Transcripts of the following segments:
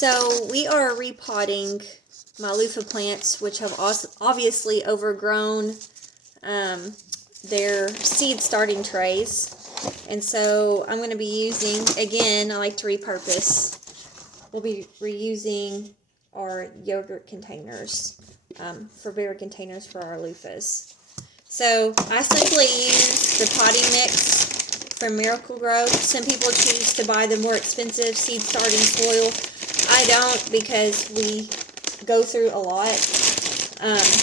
So we are repotting my loofah plants, which have obviously overgrown their seed starting trays. And so I'm going to be using, again, I like to repurpose. We'll be reusing our yogurt containers for bigger containers for our loofahs. So I simply use the potting mix from Miracle Grow. Some people choose to buy the more expensive seed starting soil. I don't, because we go through a lot.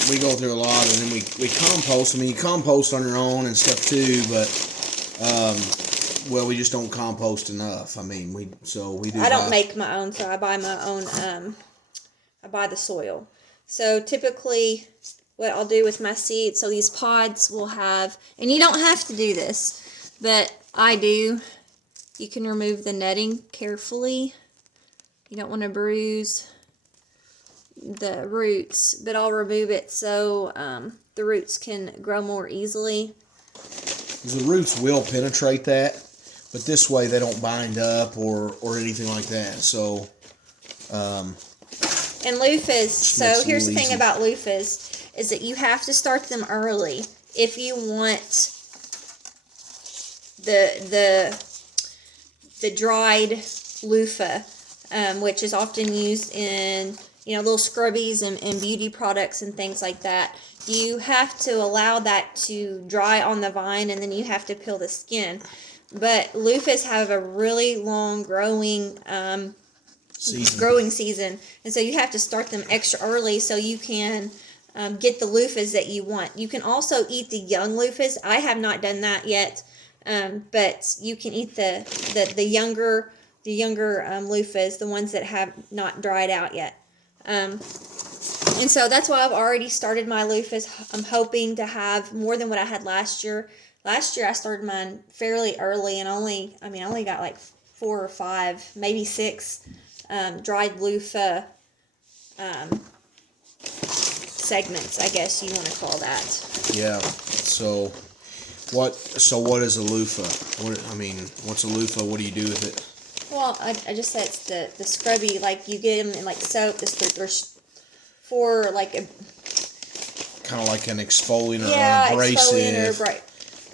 We go through a lot, and then we compost. I mean, you compost on your own and stuff too, but well, we just don't compost enough. I mean, we do. I don't make my own, so I buy my own. I buy the soil. So typically, what I'll do with my seeds, so these pods will have, and you don't have to do this, but I do. You can remove the netting carefully. You don't want to bruise the roots, but I'll remove it so the roots can grow more easily. The roots will penetrate that, but this way they don't bind up or anything like that. So, and loofahs, so here's the thing about loofahs, is that you have to start them early if you want the dried loofah, which is often used in little scrubbies and beauty products and things like that. You have to allow that to dry on the vine, and then you have to peel the skin. But loofahs have a really long growing season, and so you have to start them extra early so you can get the loofahs that you want. You can also eat the young loofahs. I have not done that yet, but you can eat the younger loofahs, the ones that have not dried out yet. And so that's why I've already started my loofahs. I'm hoping to have more than what I had last year. Last year I started mine fairly early, and I only got like 4 or 5, maybe 6 dried loofah segments, I guess you want to call that. Yeah. So what is a loofah? What's a loofah? What do you do with it? Well, I just said it's the scrubby, like you get them in like soap. There's for like a kind of like an exfoliant or abrasive.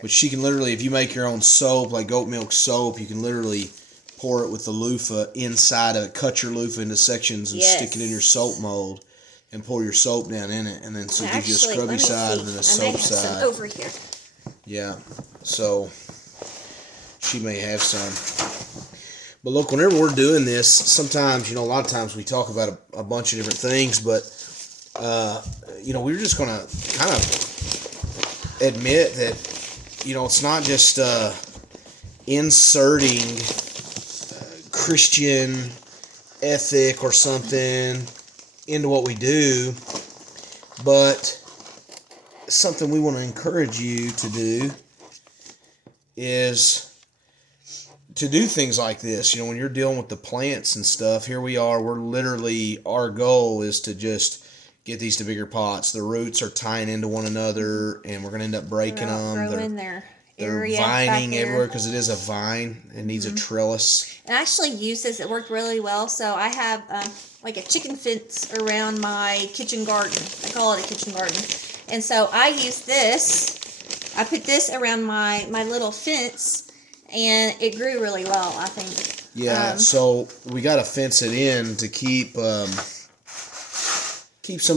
Which you can literally, if you make your own soap, like goat milk soap, you can literally pour it with the loofah inside of it. Cut your loofah into sections and stick it in your soap mold, and pour your soap down in it, and then so it gives you a scrubby side and then a soap side. Some over here. Yeah, so she may have some. But look, whenever we're doing this, sometimes, a lot of times we talk about a bunch of different things, but, we're just going to kind of admit that, it's not just inserting Christian ethic or something into what we do, but something we want to encourage you to do is to do things like this. When you're dealing with the plants and stuff, here we are, our goal is to just get these to bigger pots. The roots are tying into one another, and we're going to end up breaking them. They're vining everywhere because it is a vine. It needs a trellis. And I actually used this. It worked really well. So I have like a chicken fence around my kitchen garden. I call it a kitchen garden. And so I use this. I put this around my little fence, and it grew really well, I think. Yeah, so we got to fence it in to keep some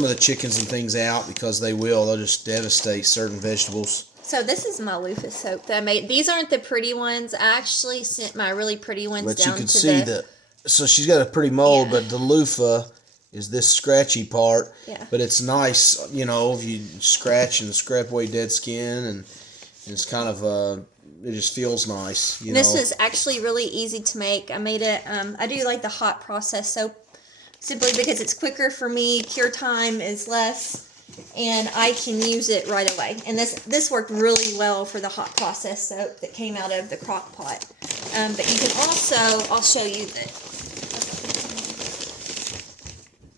of the chickens and things out, because they'll just devastate certain vegetables. So this is my loofah soap that I made. These aren't the pretty ones. I actually sent my really pretty ones down to the... But you can see so she's got a pretty mold, but the loofah is this scratchy part. Yeah. But it's nice, if you scratch and scrape away dead skin, and it's kind of... it just feels nice. This is actually really easy to make. I made it, I do like the hot process soap simply because it's quicker for me, cure time is less, and I can use it right away. And this worked really well for the hot process soap that came out of the crock pot. But you can also, I'll show you that.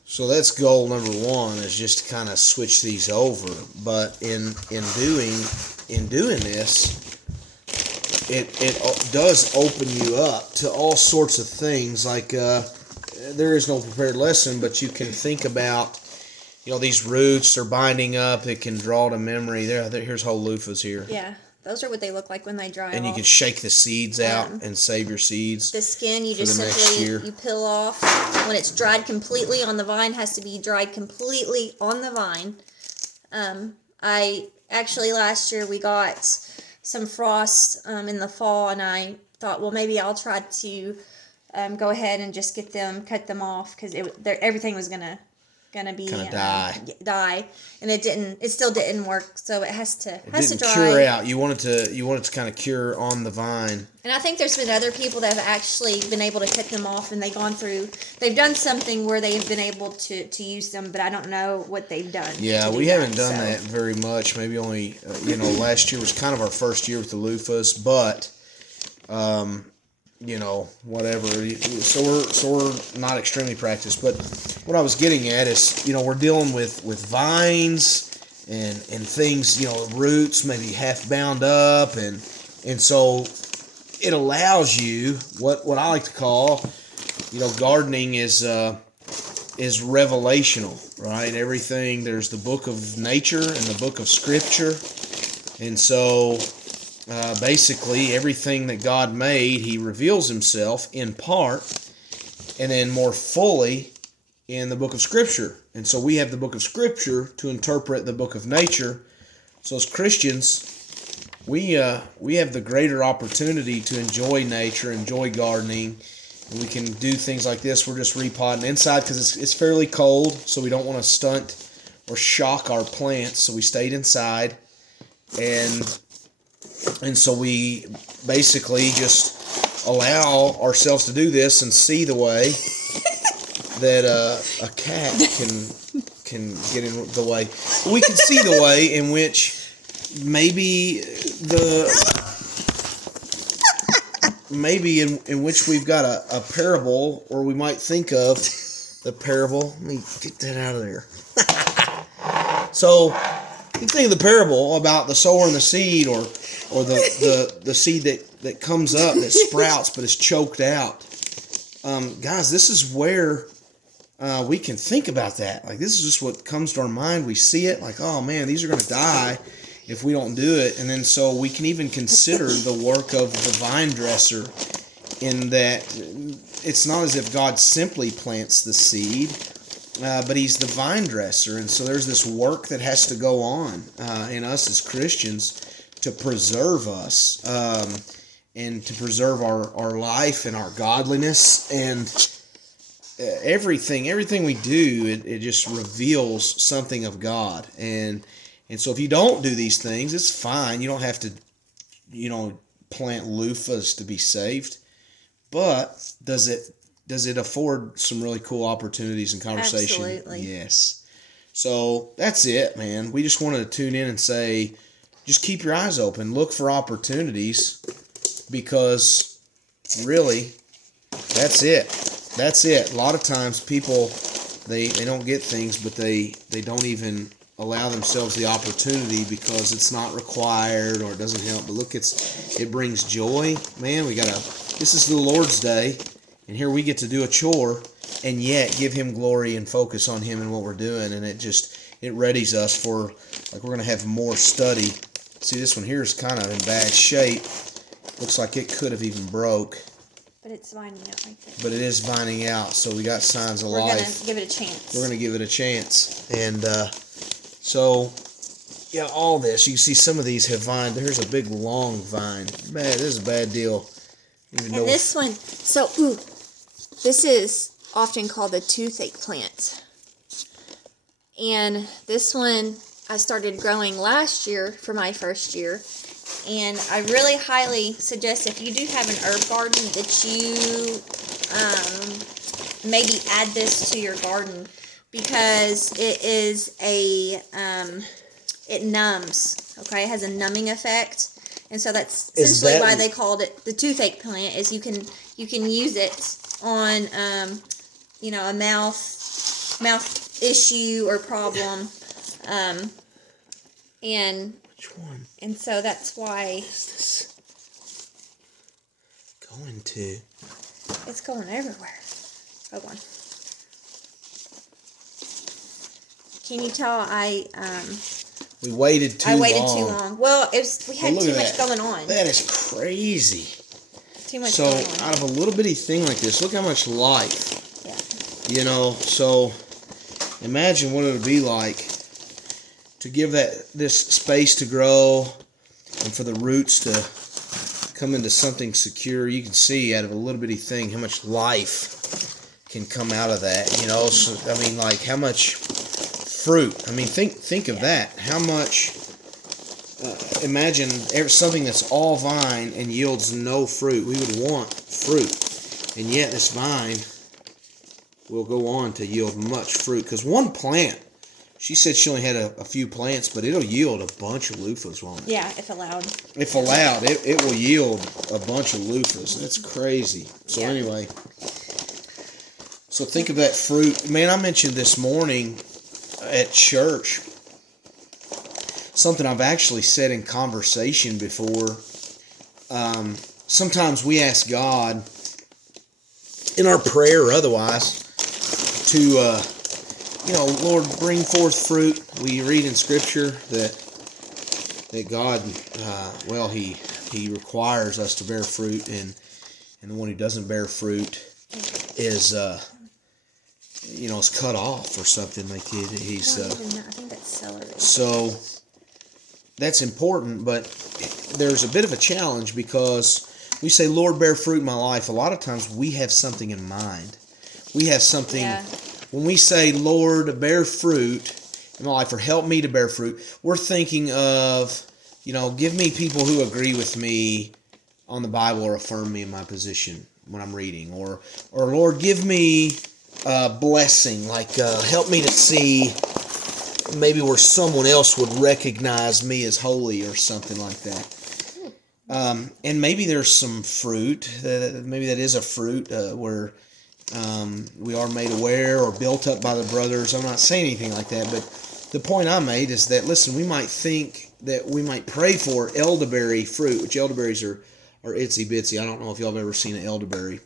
So that's goal number 1, is just to kind of switch these over. But in doing this, it does open you up to all sorts of things. Like there is no prepared lesson, but you can think about, these roots are binding up. It can draw to memory. Here's whole loofahs here. Yeah, those are what they look like when they dry and off. You can shake the seeds out and save your seeds. The skin you just simply you peel off when it's dried completely on the vine. Has to be dried completely on the vine. I actually last year we got some frost in the fall, and I thought, well, maybe I'll try to go ahead and just cut them off, because everything was gonna be die, and it still didn't work, so it has to dry. Cure out. You want it to kind of cure on the vine. And I think there's been other people that have actually been able to cut them off, and they've done something where they've been able to use them, but I don't know what they've done. Yeah, we haven't done that very much. Maybe only last year was kind of our first year with the loofahs, but whatever. So we're not extremely practiced. But what I was getting at is, we're dealing with vines and things, roots maybe half bound up, and so it allows you what I like to call, gardening is revelational, right? Everything, there's the book of nature and the book of scripture, and so basically everything that God made, he reveals himself in part and then more fully in the book of scripture. And so we have the book of scripture to interpret the book of nature. So as Christians, we have the greater opportunity to enjoy nature, enjoy gardening, and we can do things like this. We're just repotting inside because it's fairly cold, so we don't want to stunt or shock our plants, so we stayed inside, and so we basically just allow ourselves to do this and see the way that a cat can get in the way. We can see the way in which maybe in which we've got a parable, or we might think of the parable. Let me get that out of there. So you think of the parable about the sower and the seed, or the seed that comes up, that sprouts but is choked out. Guys, this is where we can think about that. Like, this is just what comes to our mind. We see it like, oh man, these are going to die if we don't do it. And then so we can even consider the work of the vine dresser, in that it's not as if God simply plants the seed, but he's the vine dresser. And so there's this work that has to go on in us as Christians to preserve us, and to preserve our life and our godliness, and everything we do, it just reveals something of God. And so if you don't do these things, it's fine. You don't have to, plant loofahs to be saved. But does it afford some really cool opportunities and conversation? Absolutely. Yes. So that's it, man. We just wanted to tune in and say, just keep your eyes open. Look for opportunities, because really, that's it. That's it. A lot of times people, they don't get things, but they don't even allow themselves the opportunity because it's not required or it doesn't help. But look, it brings joy. Man, this is the Lord's Day, and here we get to do a chore and yet give him glory and focus on him and what we're doing. And it readies us for, like, we're going to have more study. See, this one here is kind of in bad shape. Looks like it could have even broke. But it's vining out right there. But it is vining out, so we got signs of life. We're going to give it a chance. We're going to give it a chance. And so, yeah, all this. You can see some of these have vined. Here's a big, long vine. This is a bad deal. This one, this is often called the toothache plant. And this one I started growing last year for my first year. And I really highly suggest, if you do have an herb garden, that you maybe add this to your garden, because it is it numbs. Okay, it has a numbing effect, and so that's essentially why they called it the toothache plant. Is you can use it on a mouth issue or problem, and. Which one? And so that's why. What is this going to? It's going everywhere. Hold on. Can you tell we waited too long? I waited too long. Well, we had too much going on. That is crazy. Too much going on. So, out of a little bitty thing like this, look how much life. Yeah. You know, so imagine what it would be like to give this space to grow and for the roots to come into something secure. You can see out of a little bitty thing how much life can come out of that. You know, so, I mean, like how much fruit. I mean, think of that. How much? Imagine something that's all vine and yields no fruit. We would want fruit, and yet this vine will go on to yield much fruit. Because one plant, she said she only had a few plants, but it'll yield a bunch of loofahs, won't it? Yeah, if allowed. If allowed, it will yield a bunch of loofahs. That's crazy. So anyway, so think of that fruit. Man, I mentioned this morning at church something I've actually said in conversation before. Sometimes we ask God in our prayer or otherwise to Lord, bring forth fruit. We read in Scripture that God, He requires us to bear fruit, and the one who doesn't bear fruit is is cut off or something like he's. I think that's celery. So that's important, but there's a bit of a challenge because we say, Lord, bear fruit in my life. A lot of times we have something in mind. We have something. Yeah. When we say, Lord, bear fruit in my life, or help me to bear fruit, we're thinking of, give me people who agree with me on the Bible or affirm me in my position when I'm reading. Or Lord, give me a blessing, like help me to see maybe where someone else would recognize me as holy or something like that. And maybe there's some fruit, maybe that is a fruit where we are made aware or built up by the brothers. I'm not saying anything like that, but the point I made is that, listen, we might think that we might pray for elderberry fruit, which elderberries are itsy bitsy. I don't know if y'all have ever seen an elderberry.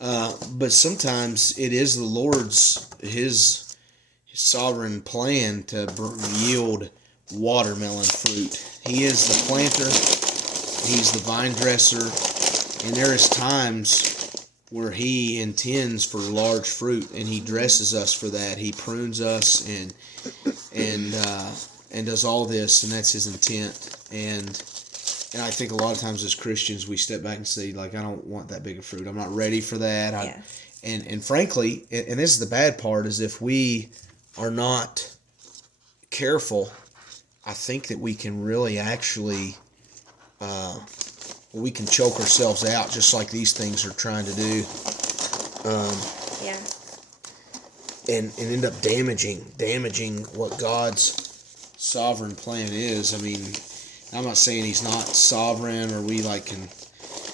But sometimes it is the Lord's, his sovereign plan to yield watermelon fruit. He is the planter. He's the vine dresser. And there is times where he intends for large fruit, and he dresses us for that. He prunes us and does all this, and that's his intent. And I think a lot of times as Christians we step back and say, like, I don't want that big of fruit. I'm not ready for that. And frankly, and this is the bad part, is if we are not careful, I think that we can really actually we can choke ourselves out, just like these things are trying to do. And end up damaging what God's sovereign plan is. I mean, I'm not saying he's not sovereign or we can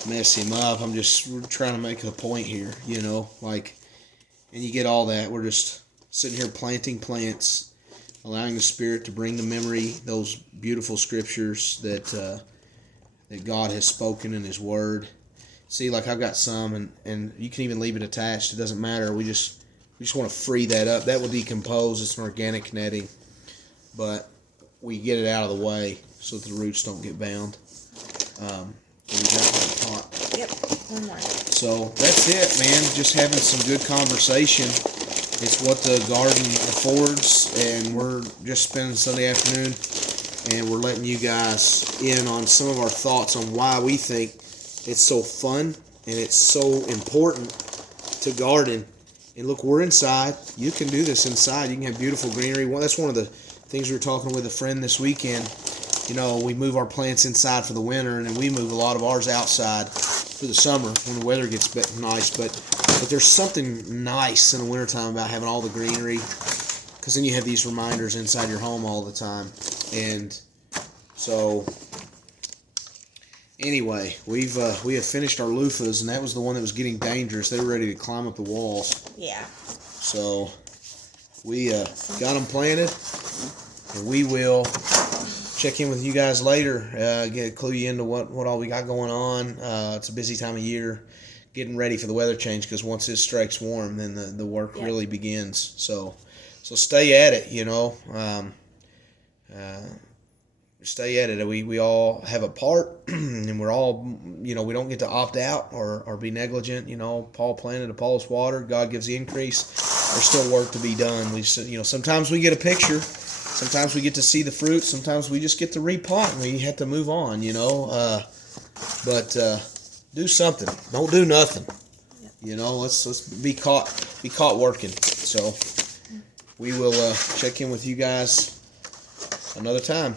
mess him up. We're trying to make a point here, and you get all that. We're just sitting here planting plants, allowing the Spirit to bring to memory those beautiful scriptures that God has spoken in his word. See, I've got some, and you can even leave it attached. It doesn't matter. We just want to free that up. That will decompose. It's an organic netting, but we get it out of the way so that the roots don't get bound. We got one pot. Yep, one more. So that's it, man. Just having some good conversation. It's what the garden affords, and we're just spending Sunday afternoon, and we're letting you guys in on some of our thoughts on why we think it's so fun and it's so important to garden. And look, we're inside. You can do this inside. You can have beautiful greenery. Well, that's one of the things we were talking with a friend this weekend. We move our plants inside for the winter, and then we move a lot of ours outside for the summer when the weather gets nice. But there's something nice in the wintertime about having all the greenery, because then you have these reminders inside your home all the time. And so, anyway, we have finished our loofahs, and that was the one that was getting dangerous. They were ready to climb up the walls. Yeah. So we got them planted, and we will check in with you guys later, clue you into what all we got going on. It's a busy time of year, getting ready for the weather change, because once it strikes warm, then the work really begins. So stay at it, you know. Stay at it. We all have a part, and we're all, you know, we don't get to opt out or be negligent. You know, Paul planted, Apollos watered, God gives the increase. There's still work to be done. You know, sometimes we get a picture, sometimes we get to see the fruit, sometimes we just get to repot and we have to move on. You know, but do something. Don't do nothing. You know, let's be caught working. So we will check in with you guys another time.